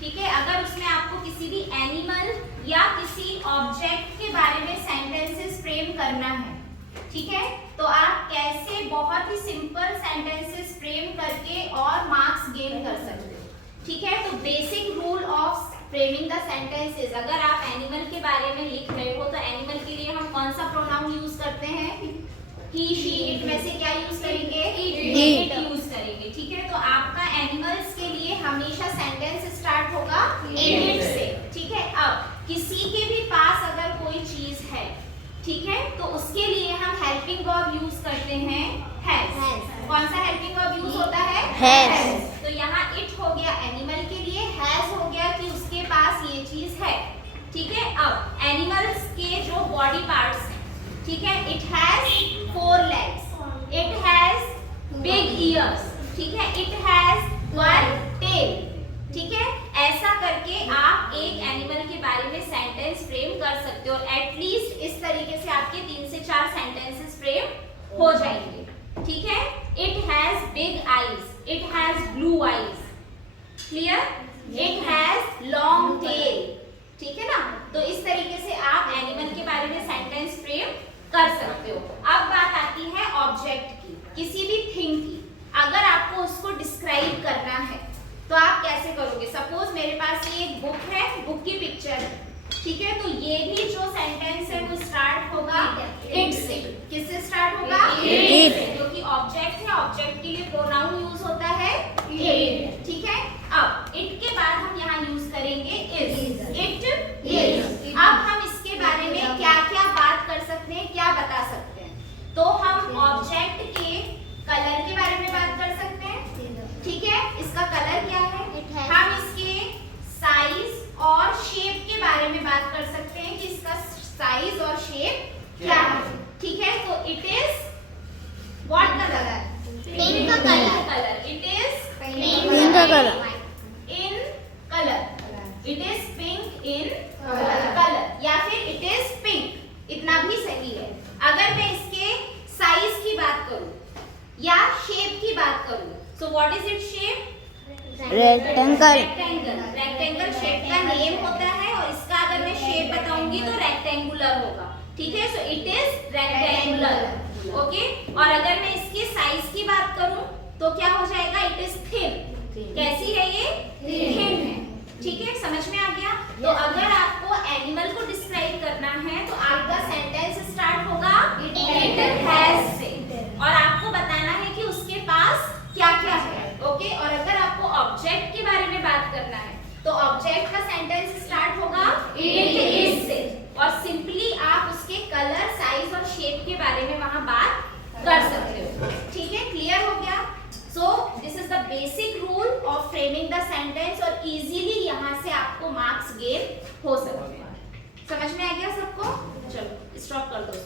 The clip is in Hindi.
ठीक है। अगर उसमें आपको किसी भी एनिमल या किसी ऑब्जेक्ट के बारे में सेंटेंसेस फ्रेम करना है, ठीक है, तो आप कैसे बहुत ही सिंपल सेंटेंसेस फ्रेम करके और मार्क्स गेन कर सकते हो, ठीक है। तो basic rule of framing the sentences, अगर आप एनिमल के बारे में लिख रहे हो तो एनिमल के लिए हम कौन सा प्रोनाउन यूज करते हैं? ही, शी, इट में से क्या यूज करेंगे? इट यूज करेंगे, ठीक है। तो आपका एनिमल्स के लिए हमेशा सेंटेंस स्टार्ट होगा इट से, ठीक है। अब किसी के भी पास अगर कोई चीज है, ठीक है, तो उसके लिए हम हेल्पिंग वर्ब यूज करते हैं हैज। कौन सा हेल्पिंग वर्ब यूज होता है? हैज। तो यहाँ इट हो गया एनिमल के लिए, हैज हो गया कि उसके पास ये चीज है, ठीक है। अब एनिमल्स के जो बॉडी पार्ट्स हैं, ठीक है, it has 4 legs, it has big years, ठीक है, इट हैज 1 tail, ठीक है। ऐसा करके आप एक एनिमल के बारे में सेंटेंस फ्रेम कर सकते हो और एटलीस्ट इस तरीके से आपके 3 से 4 सेंटेंसेस फ्रेम हो जाएंगे, ठीक है। It has big eyes, it has blue eyes, clear. It has long tail, ठीक है ना। तो इस तरीके से आप एनिमल के बारे में सेंटेंस फ्रेम कर सकते हो। अब बात आती है ऑब्जेक्ट की, किसी भी थिंग की। अगर आपको उसको डिस्क्राइब करना है तो आप कैसे करोगे? सपोज मेरे पास ये एक बुक है, बुक की पिक्चर है, ठीक है। तो ये भी जो सेंटेंस है वो स्टार्ट होगा इट से। किससे स्टार्ट होगा? इट से, क्योंकि ऑब्जेक्ट है, ऑब्जेक्ट के लिए प्रोनाउन यूज होता है इट, ठीक है। अब इट के बाद हम यहाँ यूज करेंगे इज, इट इज। अब हम इसके बारे में क्या क्या बात कर सकते हैं, क्या बता सकते हैं? तो हम ऑब्जेक्ट के कलर के बारे में बात कर सकते हैं, ठीक है। इसका कलर क्या है? हम इसके साइज और शेप के बारे में बात कर सकते हैं कि इसका साइज और शेप क्या है, ठीक है। तो it is what colour? Pink colour. It is pink colour in colour, it is pink in colour, या फिर इट इज पिंक, इतना भी सही है। अगर मैं इसके साइज की बात करूं या शेप की बात करूं, so what is it shape? Rectangle. Rectangle shape का नेम होता है और इसका अगर मैं शेप बताऊंगी तो रेक्टेंगुलर होगा, ठीक है। So it is rectangular, okay. और अगर मैं इसके साइज की बात करूं तो क्या हो जाएगा? It is thin. कैसी है ये? थिन है, ठीक है। समझ में आ गया? तो अगर आपको एनिमल को डिस्क्राइब करना है तो आपका सेंटेंस स्टार्ट होगा इट हैज से और आपको बताना है कि उसके पास क्या क्या है, ओके। और अगर आपको ऑब्जेक्ट के बारे में बात करना है तो ऑब्जेक्ट का सेंटेंस स्टार्ट होगा इट इज से और सिंपली आप उसके कलर, साइज और शेप के बारे में वहां बात कर सकते हो, ठीक है। क्लियर हो गया? So this is the basic rule of framing the sentence और इजीली यहाँ से आपको मार्क्स गेन हो सकते हैं। समझ में आ गया सबको? चलो स्टॉप कर दो।